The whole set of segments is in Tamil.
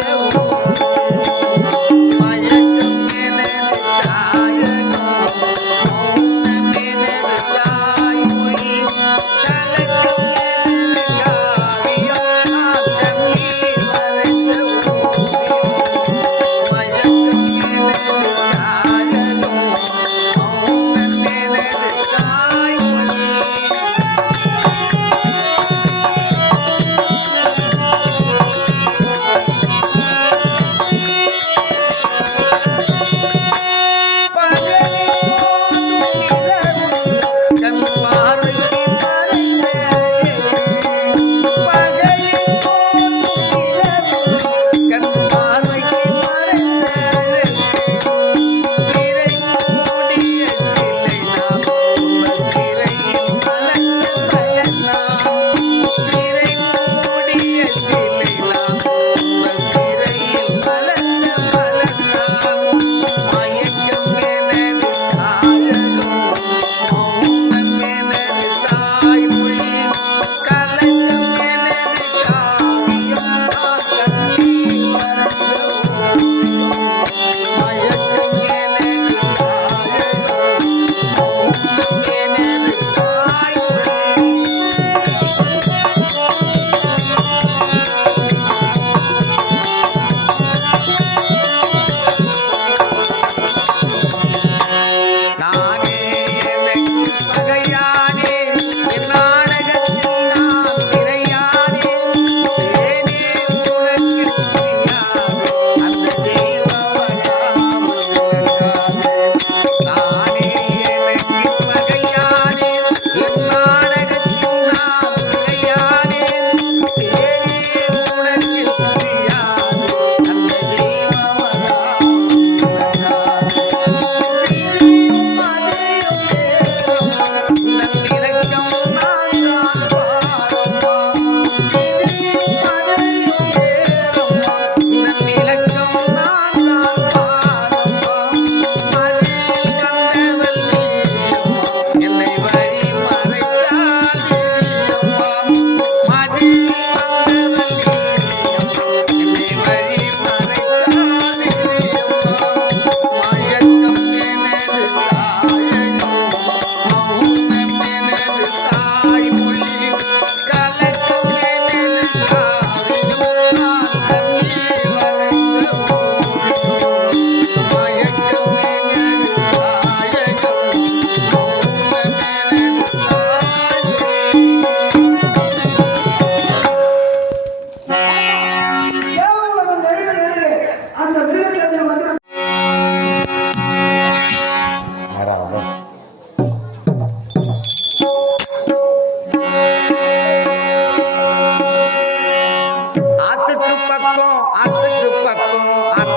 never.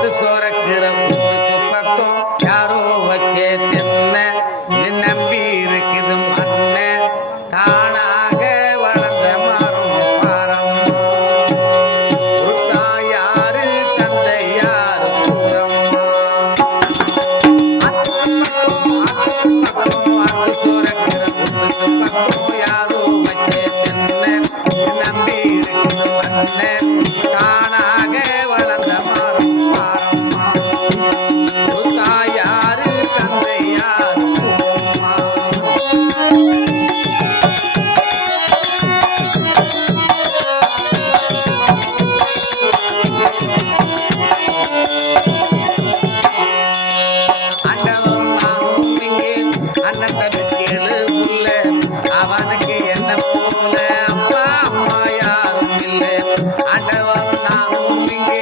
professora queira. Muito. அவனுக்கு என்ன போல அப்பா அம்மா யாரும் இல்லை. அண்டவன் நாமும் இங்கே.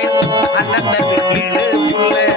அண்ணன் தம்பி கீழே பிள்ளை.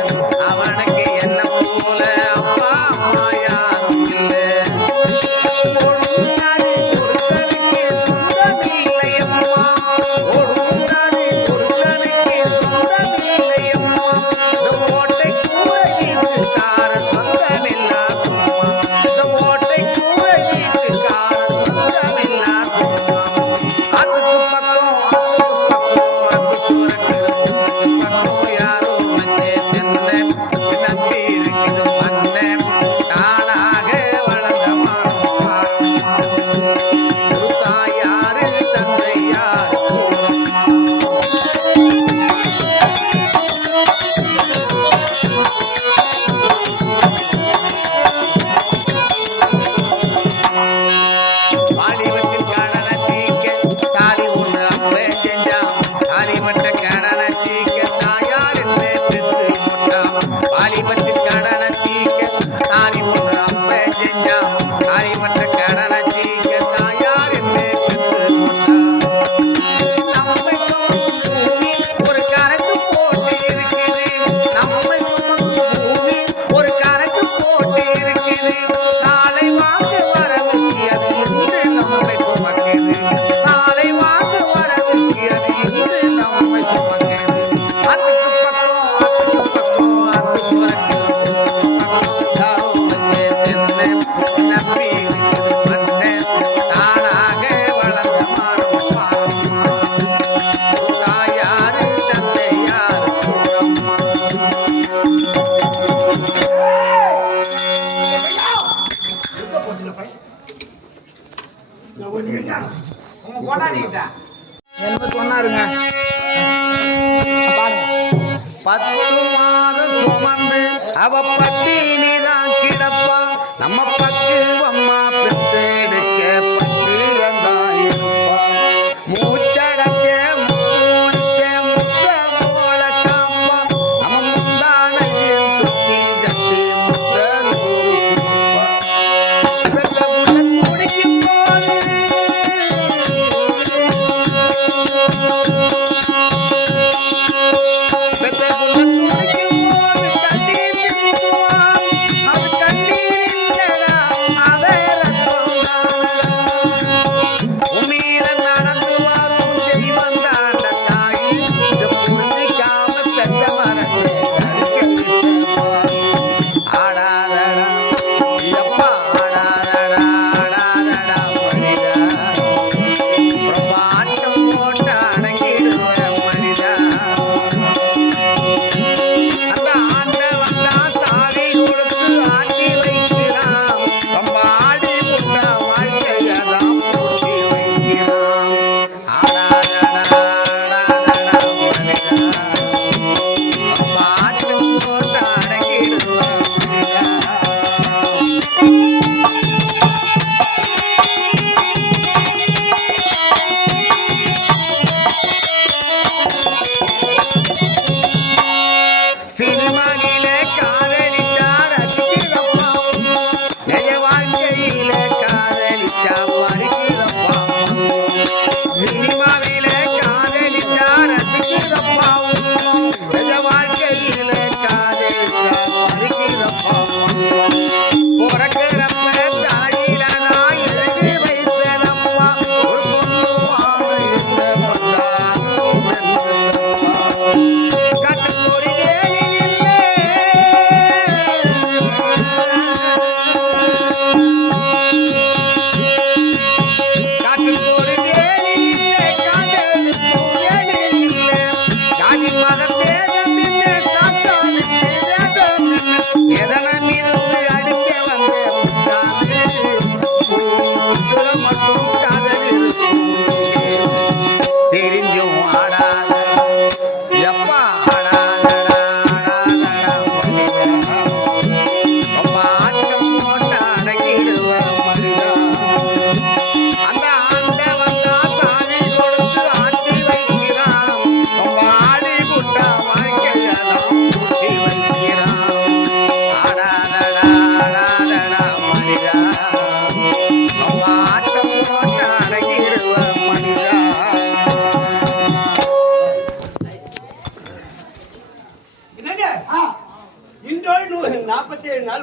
அவ பட்டினிதான் கிடப்பா நம்ம பக்க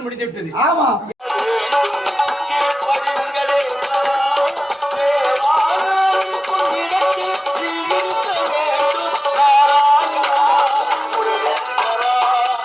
முடிந்து விட்டது ஆமா